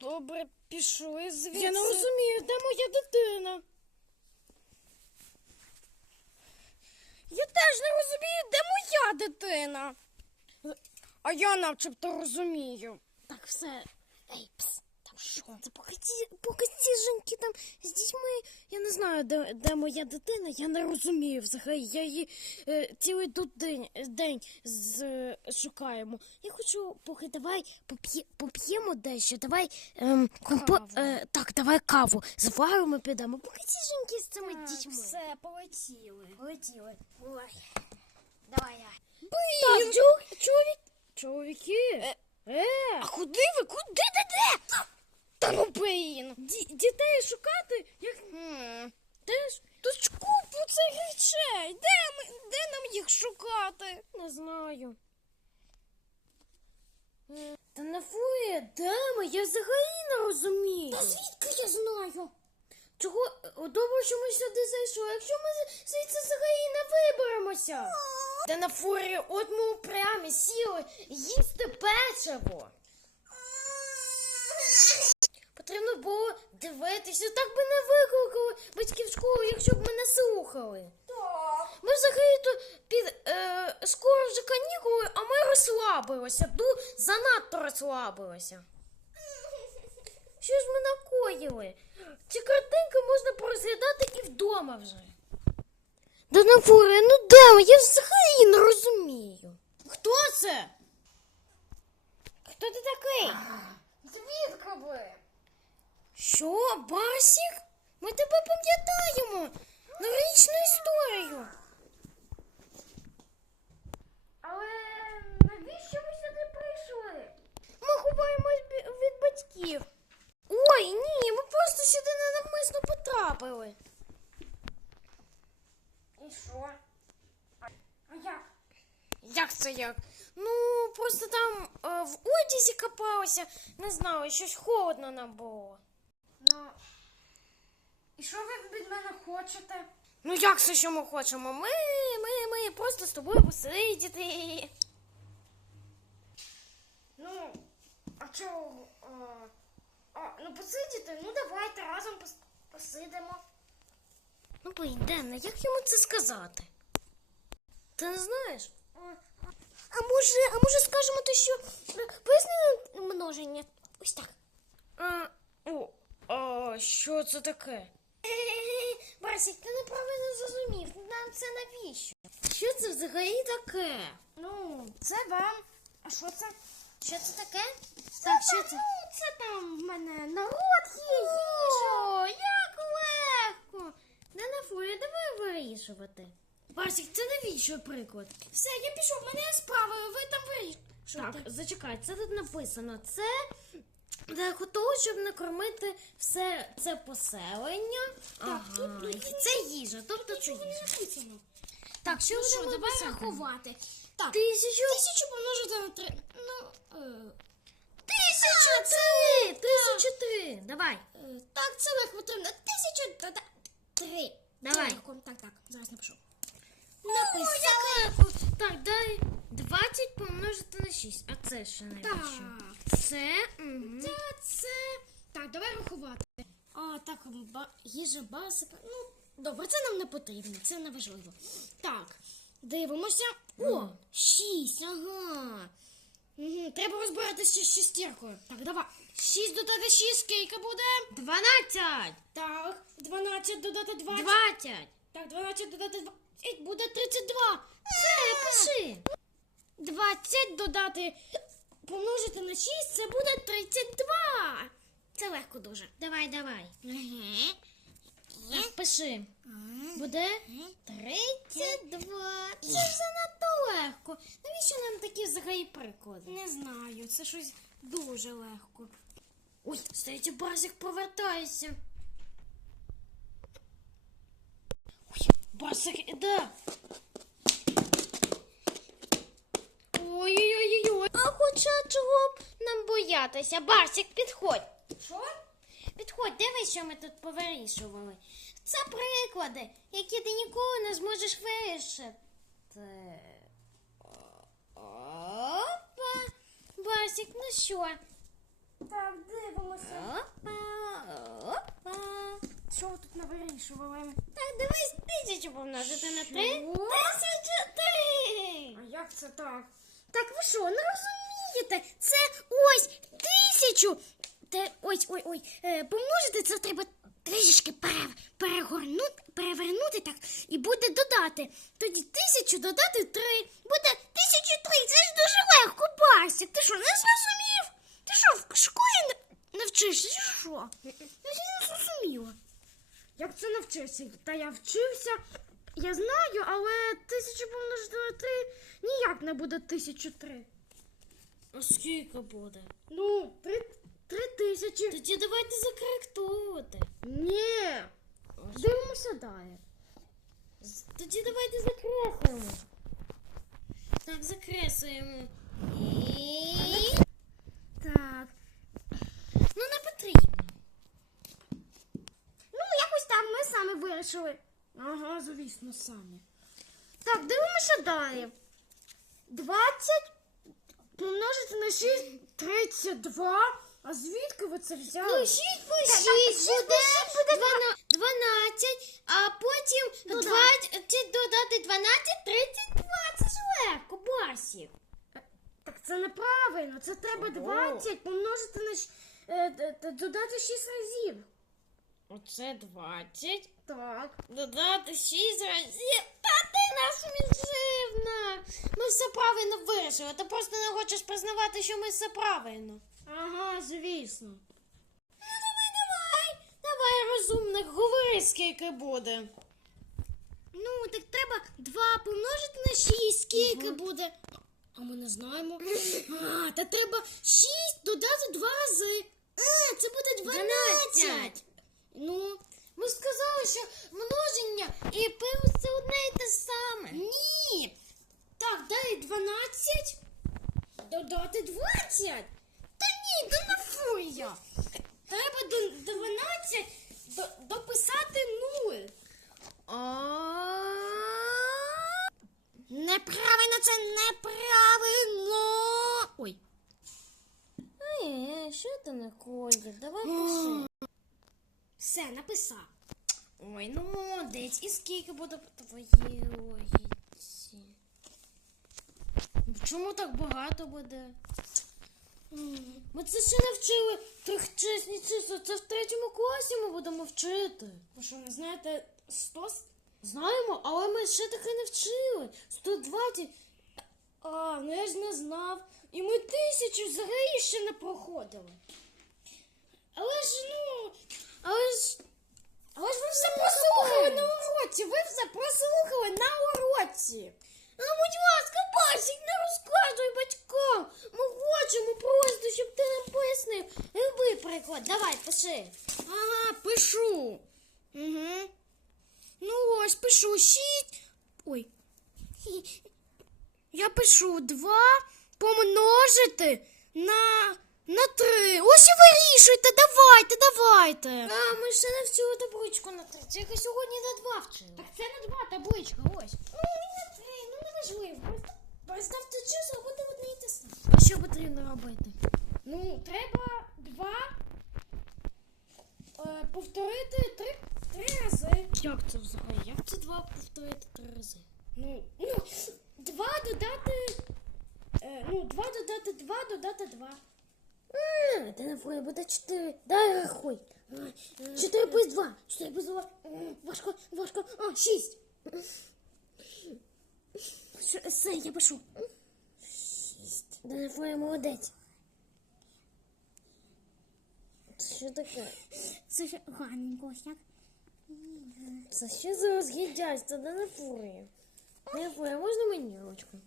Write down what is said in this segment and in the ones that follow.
добре, пішли звідси. Я не розумію, де моя дитина? Я теж не розумію, де моя дитина. А я начебто розумію. Так, все. Ей, пс, там що? Це поки ці, жінки там. Я де, де моя дитина, я не розумію взагалі. Я її е, цілий тут день, день з, е, шукаємо. Я хочу, поки давай поп'є, поп'ємо дещо, давай ем, компо, Каву. е, так, давай каву. Зваримо підемо. Поки ці жінки з цими Так, дітьми. все, полетіли. Полетіли. Ой. Давай я. Блін, чоловік, чоловік, чоловіки. Е, Е, а куди ви? Куди де де? Та ну блін. ді- дітей шукати, як Хм. теж Тут ж купу цих речей. Де, ми, де нам їх шукати? не знаю. Е, Та на фує, де ми? Я взагалі не розумію. Та звідки я знаю? Чого добре, що ми сюди зайшли, якщо ми звідси взагалі не виберемося. Та на фурі, от ми прямо сіли їсти печиво. Потрібно було дивитися, так би не викликали батьків в школу, якщо б мене слухали. Так. Ми взагалі то під е, скоро вже канікули, а ми розслабилися. Ду занадто розслабилися. Що ж ми накоїли? Ці картинки можна порозглядати і вдома вже. Да на фури, ну де? ми? Я взагалі не розумію. Хто це? Хто ти такий? Звідки ви? Що, Басік? Ми тебе пам'ятаємо. Новорічну історію. Але навіщо ви сюди прийшли? Ми ховаємось від батьків. Ой, ні, ми просто сюди ненавмисно потрапили. І що? А, як? Як це як? Ну, просто там е, в одязі копалися, не знаю, щось холодно нам було. Ну. І що ви від мене хочете? Ну як це, що ми хочемо? Ми, ми, ми просто з тобою посидіти. Ну, а чого? А, а, ну посидіти, ну давайте разом пос- посидимо. Ну, блін, Денна, як йому це сказати? Ти не знаєш? А, А може, а може скажемо те, що е, поясни множення? Ось так. А, о, а що це таке? Барсик, ти неправильно зрозумів. Нам це навіщо? Що це взагалі таке? Ну, це вам. А що це? Що це таке? Так, що це? Ну, це там в мене народ є, їжа. Як легко! Не на фурі, давай вирішувати. Барсик, це навіщо приклад? Все, я пішов, в мене є справи, ви там вирішуєте. Так, зачекай, це тут написано. Це для того, щоб накормити все це поселення. ага. тут- і це їжа, тобто це їжа. Так, що Ну що, будемо давай писати? рахувати. Так, Тисячу. тисячу помножити на три. Ну, е, Тисячу три! Тисячу три! Давай. е, так, це легко потрібно. Тисячу та- та- три. Давай. Легко. Так, так, зараз напишу. Написала. Так, дай 20 помножити на 6. А це ще навіщо? Так. Це. Угу. Це, це. Так, давай рахувати. А, так, ба... їжа басика. Ну, добре, це нам не потрібно, це не важливо. Так, дивимося. О, шість, ага. Угу, треба розбиратися з шестіркою. Так, давай. Шість додати шість, скільки буде? 12! Так, 12 додати 20. 20! Так, 12 додати 20 буде 32. Все, пиши. 20 додати помножити на 6, це буде 32. Це легко дуже. Давай, давай. Ага. Пиши. Буде 32. Це ж занадто легко. Навіщо нам такі взагалі приклади? Не знаю, це щось дуже легко. Ой, стається, Барсик повертається. Ой, Барсик іде. Ой-ой-ой-ой. Хоча чого б нам боятися? Барсік, підходь. Що? Підходь, дивись, що ми тут повирішували. Це приклади, які ти ніколи не зможеш вирішити. Опа. Барсік, ну що? Так, дивимося. Опа, опа. Що ви тут навирішували? Так, дивись, тисячу помножити на три. Тисяча три. А як це так? Так ви що, не розумієте? Це ось тисячу. Те, ось, ой, ой, е, помножити це треба трішечки пере, перегорнути, перевернути так і буде додати. Тоді тисячу додати три. Буде тисячу три. Це ж дуже легко, Басік. Ти що, не зрозумів? Ти що, в школі не чи що? Я не зрозуміла. Як це навчився? Та я вчився. Я знаю, але тисячу помножити на три ніяк не буде тисячу три. А скільки буде? Ну, три, три тисячі. Тоді давайте закоректувати. Ні. Дивимося далі. Тоді давайте закреслимо. Так, закреслюємо. І... Так. Ну, не потрібно. Ну, якось так ми самі вирішили. Ага, звісно, самі. Так, дивимося далі. 20 помножити на 6 32. А звідки ви це взяли? Ну, 6 по 6 так, шість по буде 12, а потім Ну, 20, додати 12, 32. Це ж легко, Басік. Так це неправильно. Це треба Чого? 20 помножити на щ- е, д- д- додати 6 разів. Оце 20. Так. Додати 6 разів. Та ти. Ми все правильно вирішили. Ти просто не хочеш признавати, що ми все правильно. Ага, звісно. Ну, давай, давай. Давай, розумник, говори, скільки буде. Ну, так треба 2 помножити на 6. Скільки буде? А ми не знаємо. А, та треба 6 додати 2 рази. А, це буде 12. 12. Ну, Ми сказали, що множення і плюс це одне і те саме. ні. Так, далі 12. Додати 20. Та ні, да не фу я. Треба до 12 до- дописати 0. Неправильно, це неправильно. Ой. Е, що ти не ходиш? Давай. Все, написав. Ой, ну молодець. І скільки буде твоїй логіці? Чому так багато буде? Ми це ще не вчили трьохчисні числа. Це в третьому класі ми будемо вчити. Ви що, не знаєте 100? Знаємо, але ми ще таке не вчили. 120. А, ну я ж не знав. І ми тисячу взагалі ще не проходили. Але ж ну. Але ж. Але ж ви все прослухали на уроці. Ви все прослухали на уроці. А будь ласка, Басік, не розказуй батькам. Ми хочемо просто, щоб ти нам пояснив. Люби приклад, давай, пиши. Ага, пишу. Угу. Ну ось, пишу шість. Ой. Я пишу два помножити на, на три. Ось і вирішуйте, давайте, давайте. А, ми ще не вчили табличку на три. Тільки сьогодні на два вчили. Так це не два табличка, ось. Ну, не три, ну не важливо. Просто Поставте число, буде одне і те саме. А що потрібно робити? Ну, треба два е, повторити три, три рази. Як це взагалі? Як це два повторити три рази? Ну, ну, два додати. Е, ну, два додати два, додати два. Ти не фує, буде чотири. Дай рахуй. Чотири плюс два. Чотири без два. М, Важко, важко. А, шість. Все, я пишу. Шість. Ти не фує, молодець. Що таке? Це ж гарненько, так. Це що за розгідяйство? Да не фує. Не фує, можна мені ручку?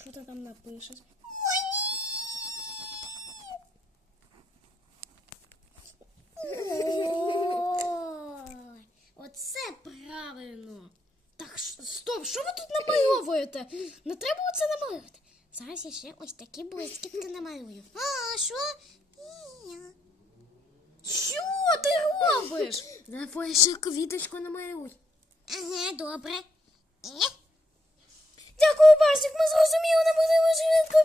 Що ти там напишеш? Ой, Оце правильно. Так, стоп, що ви тут намальовуєте? Не треба оце намалювати. Зараз я ще ось такі блискітки намалюю. А, що? Що ти робиш? Фує, ще квіточку намалюй. Ага, добре. Дякую, Басик, ми зрозуміли, нам будемо швидко.